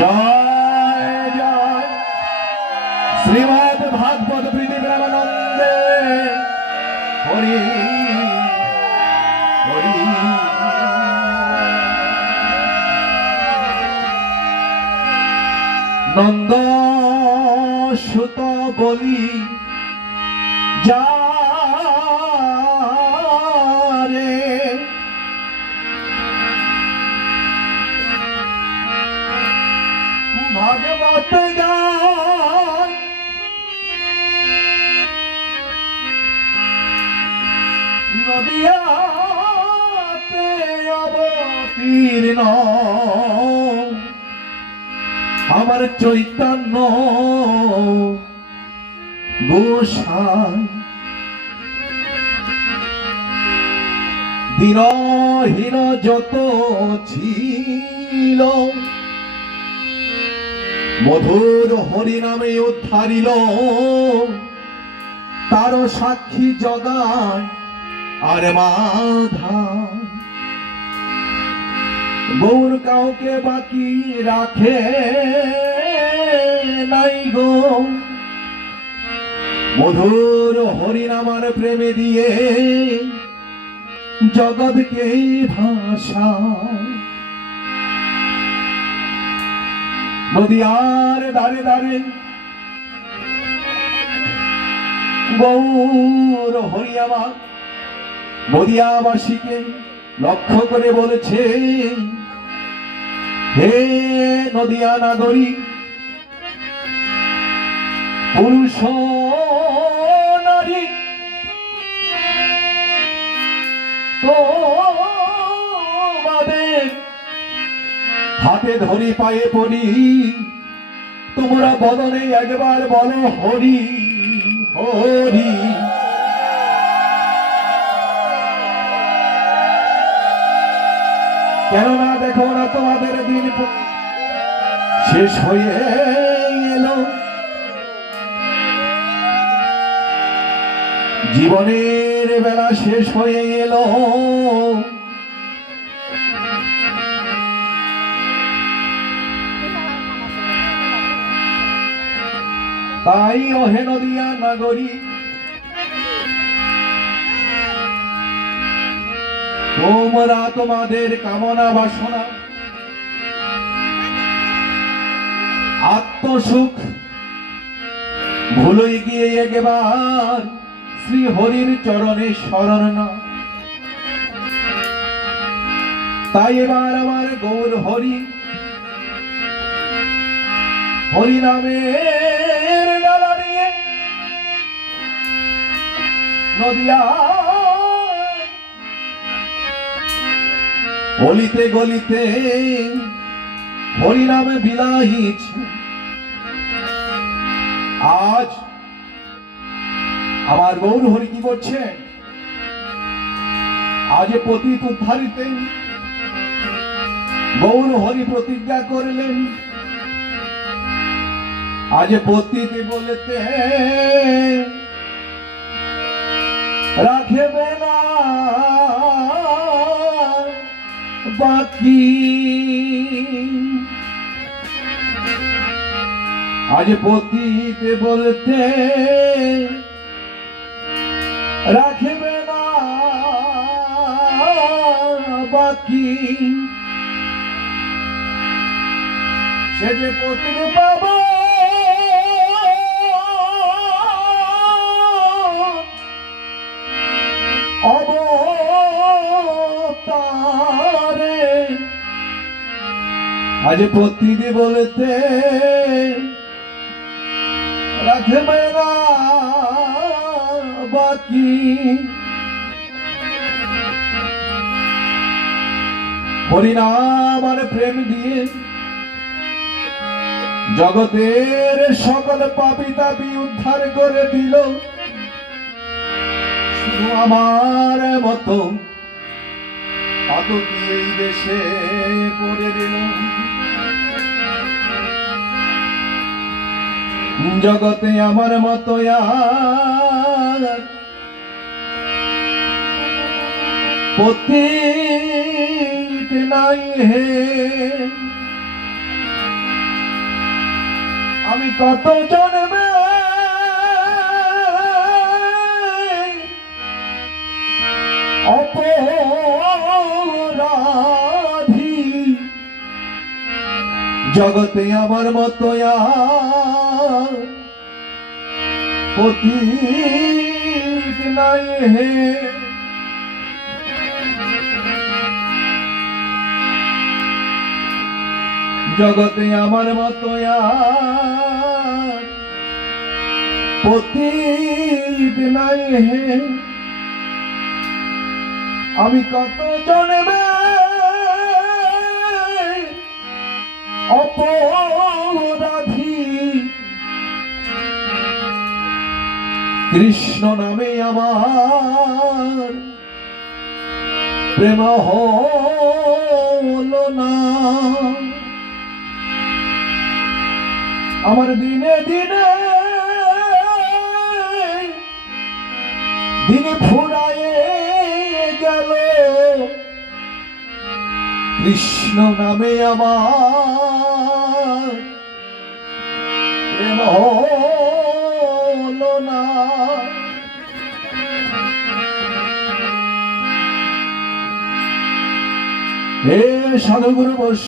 জয় জয় শ্রীমদ ভাগবত প্রীতি প্রেমানন্দে হরি হরি। নন্দ সুত বলি যা রে ভাগবত গান নদিয়াতে অবতীর্ণ আমার চৈতন্য গোসাই দিনহীন যত ছিল মধুর হরিনামে উদ্ধারিল তার সাক্ষী জগায় আর মাধা গৌর কাউকে বাকি রাখে নাই গো মধুর হরিনামার প্রেমে দিয়ে জগৎকে ভাষা নদিয়ার দারে দারে গৌর হরিয়ামা নদিয়াবাসীকে লক্ষ্য করে বলেছে, হে নদিয়া নাগরী পুরুষ নারী তোমাদের হাতে ধরি পায়ে পড়ি তোমরা বদনে একবার বলো হরি হরি। কেননা দেখো না তোমাদের দিন শেষ হয়ে এলো, জীবনের বেলা শেষ হয়ে এলো। তাই ওহে নদিয়া নাগরী তোমরা তোমাদের কামনা বাসনা আত্মসুখ ভুলে গিয়ে একবার শ্রী হরির চরণে শরণ না। তাই এবার আমার গৌর হরি হরি নামের ডালা নিয়ে নদিয়া গলিতে গলিতে হরি নামে বিলাইছে। আজ আমার গৌর হরি কি করছে? আজ পতিত উদ্ধারিতে গৌর হরি প্রতিজ্ঞা করলেন, আজ পতিতে বলতে রাখবে না বাকি। আজ পতিতে বলতে রাখবে না বাকি। সে যে পতির পাবো অবতারে, আজ পতিদি বলতে রাখবে না বাকি। হরিনাম আর প্রেম দিয়ে জগতের সকল পাপী তাপী উদ্ধার করে দিল, শুধু আমার মতো পাতকী এই দেশে পড়ে দিল। জগতে আমার মতো আর পতি নাই হে আমি কত জন্মে অপরাধী, জগতে আমার মতো আর পতিত নাই হে। জগতে আমার মতো আর পতিত নাই হে। আমি কত জন্মে অপরাধী, কৃষ্ণ নামে আমার প্রেম হলো না। আমার দিনে দিনে দিনে ফুরায়ে গেল, কৃষ্ণ নামে আমার প্রেম হলো না। হে সাধুগুরু বৈষ্ণব